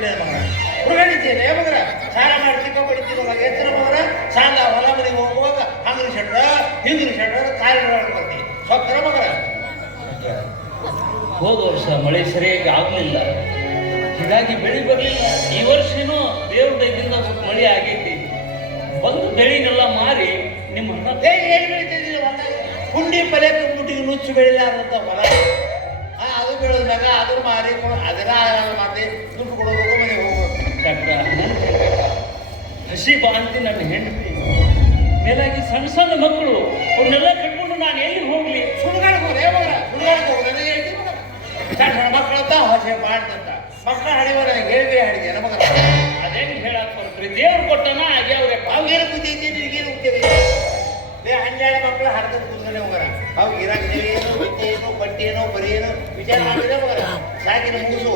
ಬಿಡಿ ಮಗನ ಹುಡುಗನಿದ್ದೇನೆ ಮಗನ ಸಾಲ ಮಾಡಿ ಚಿಕ್ಕ ಪಡಿತೀವಿ ಮಗ ಎತ್ತರ ಮಗನ ಸಾಲ ಹೊಲ ಮನೆಗೆ ಹೋಗುವಾಗ ಹಂಗ್ರಿ ಶೆಟ್ರ ಹಿಂದಿನ ಶೆಟ್ರ ಕಾರ್ಯ ಬರ್ತೀವಿ ಸ್ವತ್ತರ ಮಗನ ಹೋದ ವರ್ಷ ಮಳೆ ಸರಿಯಾಗಿ ಆಗ್ಲಿಲ್ಲ. ಹೀಗಾಗಿ ಬೆಳೆ ಬರಲಿಲ್ಲ. ಈ ವರ್ಷನೂ ದೇವ್ರ ದಯದಿಂದ ಸ್ವಲ್ಪ ಮಳೆ ಆಗೈತಿ. ಬಂದು ಬೆಳೆನೆಲ್ಲ ಮಾರಿ ನಿಮ್ಮ ಹಣ ಏನು ಬೆಳಿತಿದ್ದೀರಿ ಹೊಲ ಕುಂಡಿ ಪಲ್ಯ ತುಂಬಿಟ್ಟಿಗೆ ನುಚ್ಚು ಬೆಳಿಲಾರಂತ ಹೊಲ. ಆ, ಅದು ಬೆಳೆದಾಗ ಅದ್ರ ಮಾರಿ ಅದರ ಹಸಿ ಬಾ ಅಂತ ನನ್ನ ಹೆಂಡತಿ. ಮೇಲಾಗಿ ಸಣ್ಣ ಸಣ್ಣ ಮಕ್ಕಳು ಅವ್ರನ್ನೆಲ್ಲ ಕಟ್ಕೊಂಡು ನಾನು ಎಲ್ಲಿ ಹೋಗ್ಲಿ? ಸುಳ್ಗಾಡ್ಗೆ ಹೋಗ್ರೆ ಮಗನ ಸುಳ್ಗಾಡ್ಗೆ ಹೋಗ್ರೆ ನನಗೆ ಹೇಳ್ತೀನಿ ಮಗನ ಸಣ್ಣ ಸಣ್ಣ ಮಕ್ಕಳಂತ ಹೊಸೆ ಮಾಡ್ದಂತ. ಮಕ್ಕಳ ಹಡಿವರ ಹೇಳಿ ಹಾಡಿದೆ ಮಗನ ಅದೇನು ಹೇಳಕ್ ಬರ್ತೀರಿ? ದೇವ್ರು ಕೊಟ್ಟನ ಆಗ್ಯಾವ್ರೆ ಅವಾಗೇನು ಬುದ್ಧಿ ಐತಿ ನಿನಗೇನು ಉದ್ಯೋಗ ಬೇ ಹನ್ನೆರಡು ಮಕ್ಕಳು ಹರಿದು ಕೂತ್ಕೊಂಡೆ ಹೋಗರ ಅವ್ರು ಇರಾಕ್ ಏನು ವಿದ್ಯೆ ಏನು ಬಟ್ಟೆ ಏನೋ ಬರೀ ಏನೋ ವಿಚಾರ ಮಾಡಿದ್ರೆ ಹೋಗರ ಸಾಕಿನ ಮುಗಿಸು.